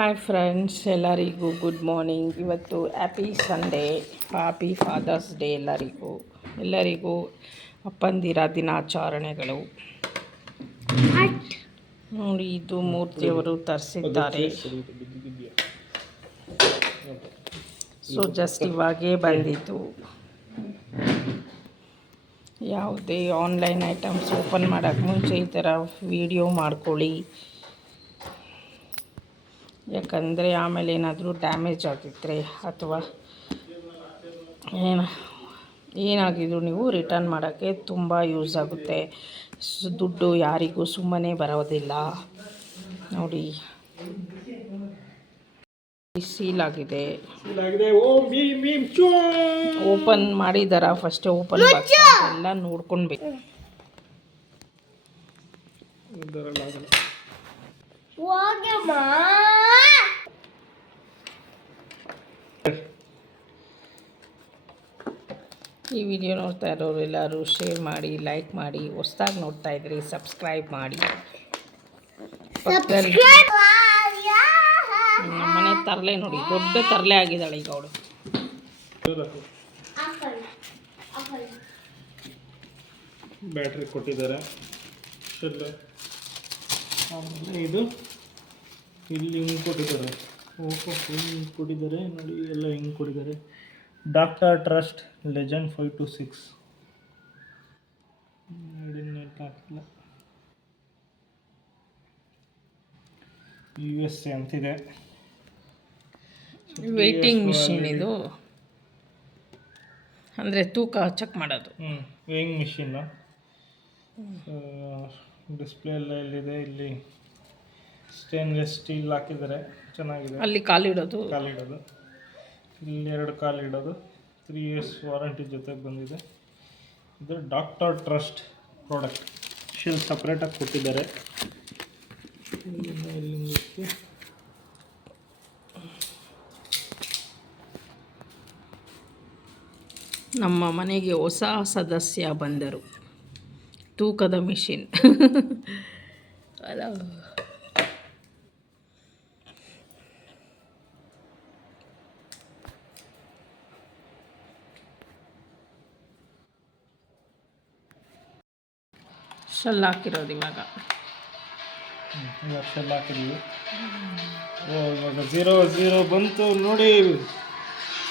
Hi friends, ಎಲ್ಲರಿಗೂ good morning. ಇವತ್ತು happy Sunday, happy fathers day ಎಲ್ಲರಿಗೂ ಅಪ್ಪಂದಿರ ದಿನಾಚರಣೆಗಳು. ನೋಡಿ, ಇದು ಮೂರ್ತಿಯವರು ತರಿಸಿದ್ದಾರೆ. ಸೊ ಜಸ್ಟ್ ಇವಾಗೇ ಬಂದಿತ್ತು. ಯಾವುದೇ ಆನ್ಲೈನ್ ಐಟಮ್ಸ್ ಓಪನ್ ಮಾಡೋಕ್ಕೆ ಮುಂಚೆ ಈ ಥರ ವಿಡಿಯೋ ಮಾಡ್ಕೊಳ್ಳಿ. ಯಾಕಂದರೆ ಆಮೇಲೆ ಏನಾದರೂ ಡ್ಯಾಮೇಜ್ ಆಗಿದ್ದರೆ ಅಥವಾ ಏನಾಗಿದ್ರು ನೀವು ರಿಟರ್ನ್ ಮಾಡೋಕ್ಕೆ ತುಂಬ ಯೂಸ್ ಆಗುತ್ತೆ. ದುಡ್ಡು ಯಾರಿಗೂ ಸುಮ್ಮನೆ ಬರೋದಿಲ್ಲ. ನೋಡಿ, ಸೀಲ್ ಆಗಿದೆ. ಓಪನ್ ಮಾಡಿದಾರ? ಫಸ್ಟ್ ಓಪನ್ ಬಾಕ್ಸ್ ಎಲ್ಲ ನೋಡ್ಕೊಳ್ಬೇಕು. ಈ ವಿಡಿಯೋ ನೋಡ್ತಾ ಇರೋರು ಎಲ್ಲರೂ ಶೇರ್ ಮಾಡಿ, ಲೈಕ್ ಮಾಡಿ. ಹೊಸ್ದಾಗಿ ನೋಡ್ತಾ ಇದ್ರಿ ಸಬ್ಸ್ಕ್ರೈಬ್ ಮಾಡಿ. ನಮ್ಮನೆ ತರಲೆ ನೋಡಿ, ದೊಡ್ಡ ತರಲೆ ಆಗಿದ್ದಾಳೆ ಈಗ ಅವಳು. ಬ್ಯಾಟ್ರಿ ಕೊಟ್ಟಿದ್ದಾರೆ. ಇದು ಇಲ್ಲಿ ಹಿಂಗೆ ಕೊಟ್ಟಿದ್ದಾರೆ. ಹಿಂಗೆ ಕೊಟ್ಟಿದ್ದಾರೆ ನೋಡಿ, ಎಲ್ಲ ಹಿಂಗೆ ಕೊಟ್ಟಿದ್ದಾರೆ. ಡಾಕ್ಟರ್ ಟ್ರಸ್ಟ್ ಲೆಜೆಂಡ್ 526 ಹಾಕಿಲ್ಲ. USA ಅಂತಿದೆ. ವೇಟಿಂಗ್ ಮಿಷಿನ್ ಇದು, ಅಂದರೆ ತೂಕ ಚೆಕ್ ಮಾಡೋದು. Weighing machine. ಡಿಸ್ಪ್ಲೇ ಎಲ್ಲ ಎಲ್ಲಿದೆ? ಇಲ್ಲಿ ಸ್ಟೇನ್ಲೆಸ್ ಸ್ಟೀಲ್ ಹಾಕಿದ್ದಾರೆ, ಚೆನ್ನಾಗಿದೆ. ಅಲ್ಲಿ ಕಾಲಿಡೋದು. ಇಲ್ಲಿ 2 ಕಾಲಿಡೋದು. 3 years ವಾರಂಟಿ ಜೊತೆಗೆ ಬಂದಿದೆ. ಇದು ಡಾಕ್ಟರ್ ಟ್ರಸ್ಟ್ ಪ್ರಾಡಕ್ಟ್. ಶೆಲ್ ಸಪ್ರೇಟಾಗಿ ಕೊಟ್ಟಿದ್ದಾರೆ. ನಮ್ಮ ಮನೆಗೆ ಹೊಸ ಸದಸ್ಯ ಬಂದರು. ತೂಕದ ಮಿಷಿನ್. ಅಲ್ಲ, ಶೆಲ್ ಹಾಕಿರೋದು ಇವಾಗ ಶೆಲ್ ಹಾಕಿದ್ವಿ. ಇವಾಗ 0 ಬಂತು ನೋಡಿ.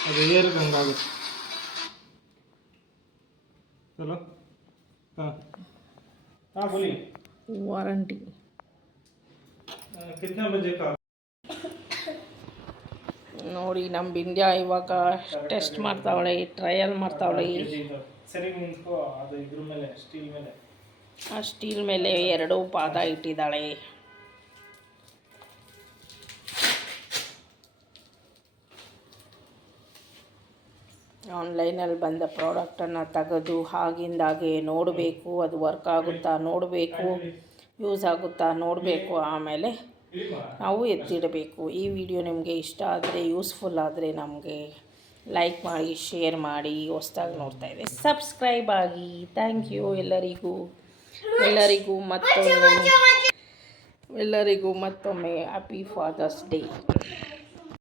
ಅದು ಏರ್ ಹಂಗಾಗುತ್ತೆ. ಚಲೋ. ಹಾಂ बोलिए. ವಾರಂಟಿ कितने बजे का? ನೋಡಿ, ನಮ್ಮ ಬಿಂದ್ಯಾ ಇವಾಗ ಟೆಸ್ಟ್ ಮಾಡ್ತಾವಳೆ, ಟ್ರಯಲ್ ಮಾಡ್ತಾವಳೆ. ಸರಿ ನಿಂತ್ಕೋ. ಅದು ಇದ್ರ ಮೇಲೆ, ಸ್ಟೀಲ್ ಮೇಲೆ. ಆ ಸ್ಟೀಲ್ ಮೇಲೆ 2 ಪಾದ ಇಟ್ಟಿದ್ದಾಳೆ. ಆನ್ಲೈನಲ್ಲಿ ಬಂದ ಪ್ರಾಡಕ್ಟನ್ನು ತೆಗೆದು ಆಗಿಂದಾಗೆ ನೋಡಬೇಕು. ಅದು ವರ್ಕ್ ಆಗುತ್ತಾ ನೋಡಬೇಕು, ಯೂಸ್ ಆಗುತ್ತಾ ನೋಡಬೇಕು. ಆಮೇಲೆ ನಾವು ಎತ್ತಿಡಬೇಕು. ಈ ವಿಡಿಯೋ ನಿಮಗೆ ಇಷ್ಟ ಆದರೆ, ಯೂಸ್ಫುಲ್ ಆದರೆ ನಮಗೆ ಲೈಕ್ ಮಾಡಿ, ಶೇರ್ ಮಾಡಿ. ಹೊಸ್ದಾಗಿ ನೋಡ್ತಾ ಇದೆ ಸಬ್ಸ್ಕ್ರೈಬ್ ಆಗಿ. ಥ್ಯಾಂಕ್ ಯು ಎಲ್ಲರಿಗೂ ಮತ್ತೊಮ್ಮೆ ಹ್ಯಾಪಿ ಫಾದರ್ಸ್ ಡೇ.